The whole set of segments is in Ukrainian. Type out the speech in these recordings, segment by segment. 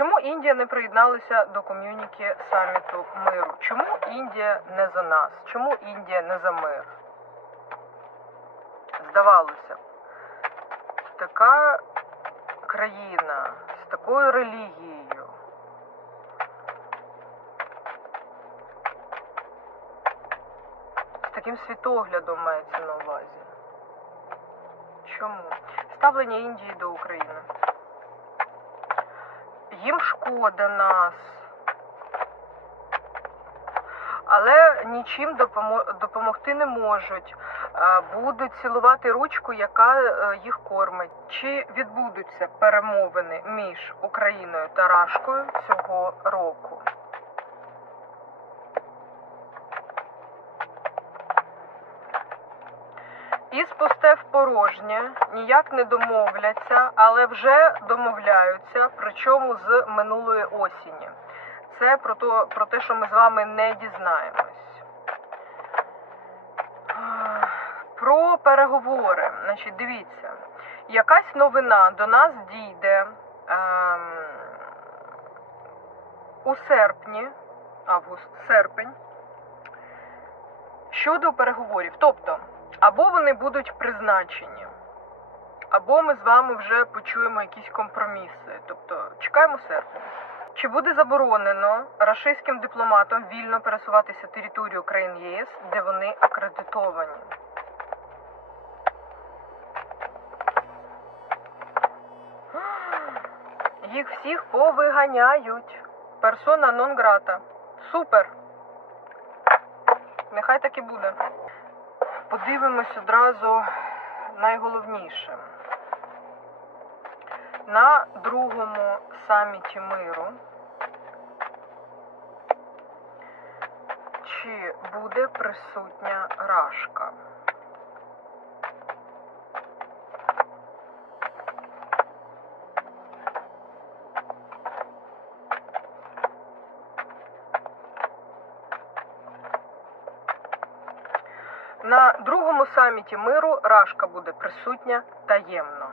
Чому Індія не приєдналася до ком'юніки саміту миру? Чому Індія не за нас? Чому Індія не за мир? Здавалося б, така країна з такою релігією. З таким світоглядом мається на увазі. Чому? Ставлення Індії до України. Їм шкода нас. Але нічим допомогти не можуть. Е, Будуть цілувати ручку, яка е, їх кормить. Чи відбудуться перемовини між Україною та Рашкою цього року? Із пусте в порожнє ніяк не домовляться, але вже домовляються, причому з минулої осені. Це про, то, про те, що ми з вами не дізнаємось. Про переговори. Значить, дивіться, якась новина до нас дійде ем, у серпні, август, серпень щодо переговорів. Тобто, або вони будуть призначені, або ми з вами вже почуємо якісь компроміси. Тобто, чекаємо серпня. Чи буде заборонено рашистським дипломатам вільно пересуватися територією країн ЄС, де вони акредитовані? Їх всіх повиганяють. Персона нон грата. Супер. Нехай так і буде. Подивимось одразу найголовніше. На другому саміті миру. Чи буде присутня Рашка? На другому саміті миру Рашка буде присутня таємно.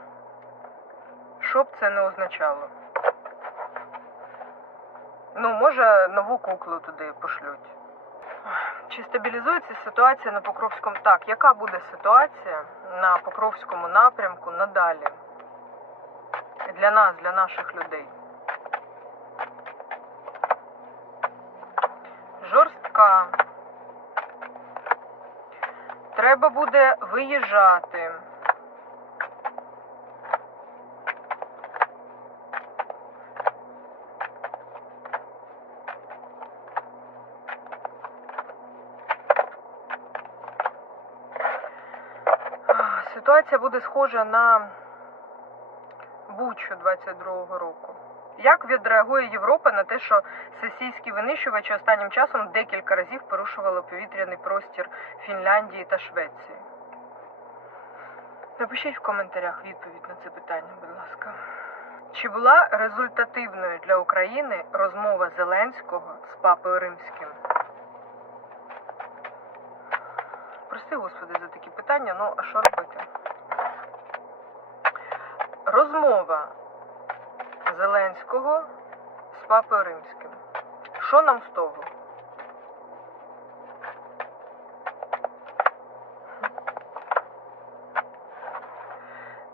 Що б це не означало? Ну, може, нову куклу туди пошлють. Чи стабілізується ситуація на Покровському? Так, яка буде ситуація на Покровському напрямку надалі? Для нас, для наших людей? Жорстка. Треба буде виїжджати. Ситуація буде схожа на Бучу 22-го року. Як відреагує Європа на те, що сесійські винищувачі останнім часом декілька разів порушували повітряний простір Фінляндії та Швеції? Напишіть в коментарях відповідь на це питання, будь ласка. Чи була результативною для України розмова Зеленського з папою Римським? Прости, Господи, за такі питання, ну а що робити? Розмова Зеленського з папою Римським. Що нам з того?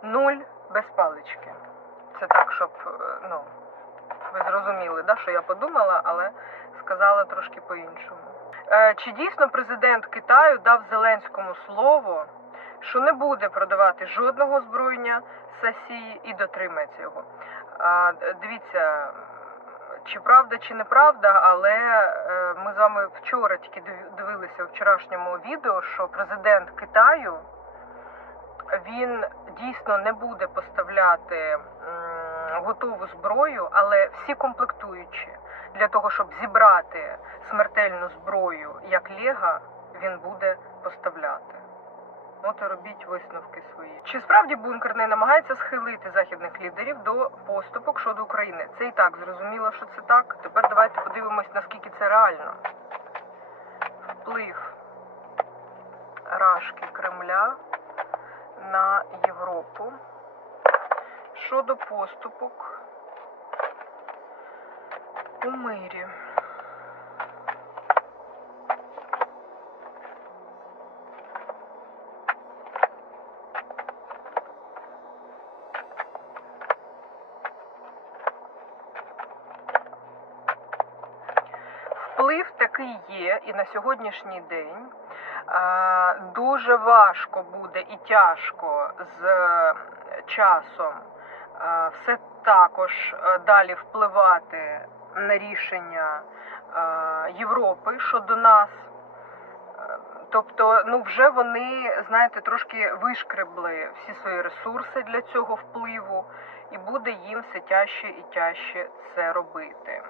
Нуль без палички. Це так, щоб, е, ну, ви зрозуміли, да, що я подумала, але сказала трошки по-іншому. Е, Чи дійсно президент Китаю дав Зеленському слово, що не буде продавати жодного озброєння Сасії і дотримається його? А, Дивіться, чи правда, чи неправда, але е, ми з вами вчора тільки див- дивилися у вчорашньому відео, що президент Китаю він дійсно не буде поставляти готову зброю, але всі комплектуючі для того, щоб зібрати смертельну зброю як Лего, він буде поставляти. От і робіть висновки свої. Чи справді бункер не намагається схилити західних лідерів до поступок щодо України? Це і так зрозуміло, що це так. Тепер давайте подивимось, наскільки це реально. Вплив Рашки Кремля на Європу щодо поступок у мирі. Такий є, і на сьогоднішній день дуже важко буде і тяжко з е, часом все також е, далі впливати на рішення Європи щодо нас. Тобто, ну вже вони, знаєте, трошки вишкребли всі свої ресурси для цього впливу, і буде їм все тяжче і тяжче це робити.